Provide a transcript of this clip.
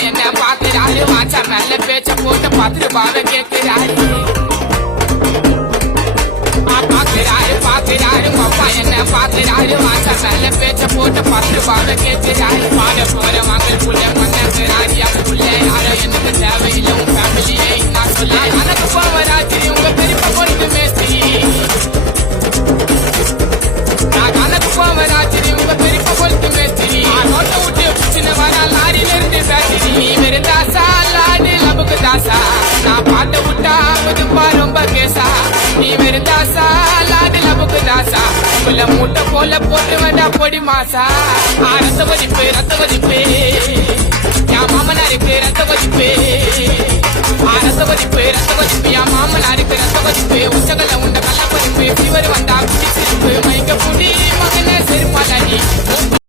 என்ன பாக்குறாரு வாச்சா மேல பேச்ச போட்டு பார்த்துட்டு பாவ கேட்கிறாரு பாக்குறாரு அப்பா என்ன பாக்குறாரு வாச்சா மேல பேச்ச போட்டு பார்த்துட்டு பாவ கேட்கிறாரு பாட போற மகள் புள்ள மன்னக்கிறாரு அவன் புள்ள யாரோ எனக்கு தேவையில்லை உன் ஃபேமிலியே நான் சொல்ல எனக்கு போவராஜி உங்க பெரியப்பா கொடுத்து மேஸ்தி நான் கணக்கு போவராஜி உங்க பெரியப்பா கொடுத்து மேஸ்திரி ரோட்டை விட்டு சின்ன வரா லாரியில இருந்து பேசி நீ வெறும் தாசா லாடு லபுக்கு தாசா நான் பாட்ட விட்டா புதுப்பா ரொம்ப கேசா நீ வெறும் தாசா லாடு லபுக்கு தாசா உள்ள மூட்டை போல போட்டு வேண்டா பொடி மாசா ரத்த கொதிப்பு என் மாமனாருக்கு ரத்த கொதிப்பு என் மாமனாருக்கு ரத்த கொதிப்பு உச்சகல்ல உண்ட கள்ள கொதிப்பு ஃபீவர் வந்தா குடிச்சிருப்பு மைக்க புடி மகனே செருப்பாடி